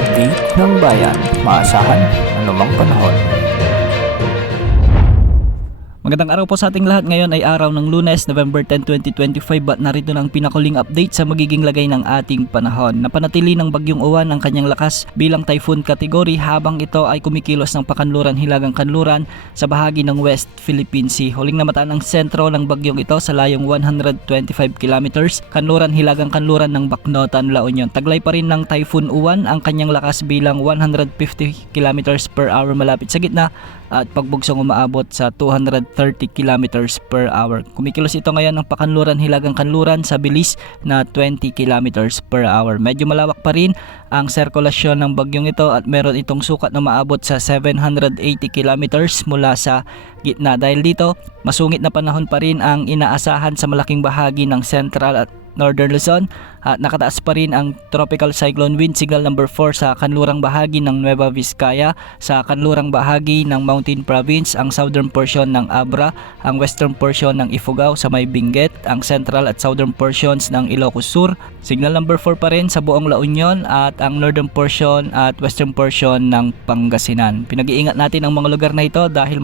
update ng bayan. Maasahan anumang panahon. Magandang araw po sa ating lahat. Ngayon ay araw ng Lunes, November 10, 2025 at narito na ang pinakuling update sa magiging lagay ng ating panahon. Napanatili ng bagyong Uwan ang kanyang lakas bilang typhoon category habang ito ay kumikilos ng pakanluran hilagang kanluran sa bahagi ng West Philippine Sea. Huling namataan ang sentro ng bagyong ito sa layong 125 kilometers kanluran hilagang kanluran ng Bacnotan, La Union. Taglay pa rin ng typhoon Uwan ang kanyang lakas bilang 150 kilometers per hour malapit sa gitna at pagbugsong umaabot sa 230 kilometers per hour. Kumikilos ito ngayon ng pakanluran hilagang kanluran sa bilis na 20 kilometers per hour. Medyo malawak pa rin ang sirkulasyon ng bagyong ito at meron itong sukat na maabot sa 780 kilometers mula sa gitna. Dahil dito, masungit na panahon pa rin ang inaasahan sa malaking bahagi ng Central at Northern Luzon at nakataas pa rin ang tropical cyclone wind signal number 4 sa kanlurang bahagi ng Nueva Vizcaya, sa kanlurang bahagi ng Mountain Province, ang southern portion ng Abra, ang western portion ng Ifugao sa may Benguet, ang central at southern portions ng Ilocos Sur. Signal number 4 pa rin sa buong La Union at ang northern portion at western portion ng Pangasinan. Pinag-iingat natin ang mga lugar na ito dahil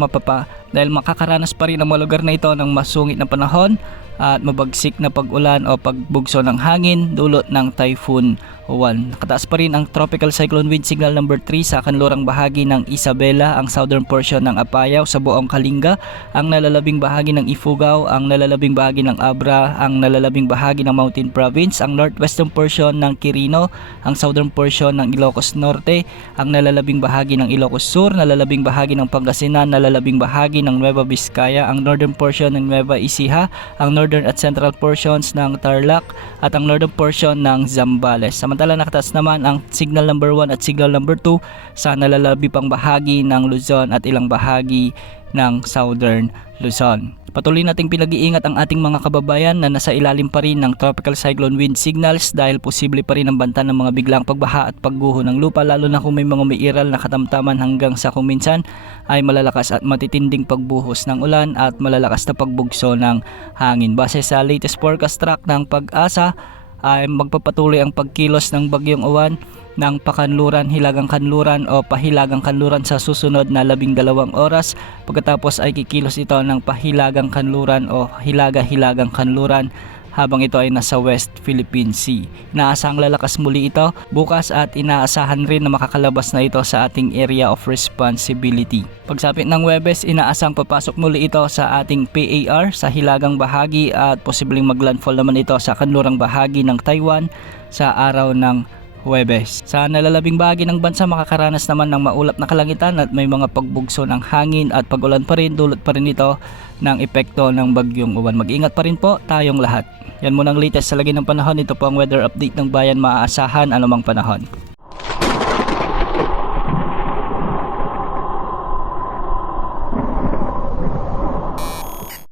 makakaranas pa rin ang mga lugar na ito ng masungit na panahon at mabagsik na pag-ulan o pagbugso ng hangin dulot ng Typhoon Uwan. Nakataas pa rin ang tropical cyclone wind signal number 3 sa kanlurang bahagi ng Isabela, ang southern portion ng Apayao sa buong Kalinga, ang nalalabing bahagi ng Ifugao, ang nalalabing bahagi ng Abra, ang nalalabing bahagi ng Mountain Province, ang northwestern portion ng Quirino, ang southern portion ng Ilocos Norte, ang nalalabing bahagi ng Ilocos Sur, nalalabing bahagi ng Pangasinan, nalalabing bahagi ng Nueva Vizcaya, ang northern portion ng Nueva Ecija, ang northern at central portions ng Tarlac at ang northern portion ng Zambales. Samantala nakataas naman ang signal number 1 at signal number 2 sa nalalabi pang bahagi ng Luzon at ilang bahagi ng Southern Luzon. Patuloy nating pinag-iingat ang ating mga kababayan na nasa ilalim pa rin ng tropical cyclone wind signals dahil posible pa rin ang banta ng mga biglang pagbaha at pagguho ng lupa, lalo na kung may mga umiiral na katamtaman hanggang sa kung minsan ay malalakas at matitinding pagbuhos ng ulan at malalakas na pagbugso ng hangin. Base sa latest forecast track ng Pag-asa ay magpapatuloy ang pagkilos ng bagyong Uwan ng pakanluran hilagang kanluran o pahilagang kanluran sa susunod na 12 oras. Pagkatapos ay kikilos ito ng pahilagang kanluran o hilaga-hilagang kanluran habang ito ay nasa West Philippine Sea. Inaasahang lalakas muli ito bukas at inaasahan rin na makakalabas na ito sa ating area of responsibility. Pagsapit ng Huwebes, inaasahang papasok muli ito sa ating PAR sa hilagang bahagi at posibleng maglandfall naman ito sa kanlurang bahagi ng Taiwan sa araw ng Huwebes. Sa nalalabing bahagi ng bansa makakaranas naman ng maulap na kalangitan at may mga pagbugso ng hangin at pag-ulan pa rin, dulot pa rin ito ng epekto ng bagyong Uwan. Mag-ingat pa rin po tayong lahat. Yan muna ang latest sa lagay ng panahon. Ito po ang weather update ng bayan, maaasahan anumang panahon.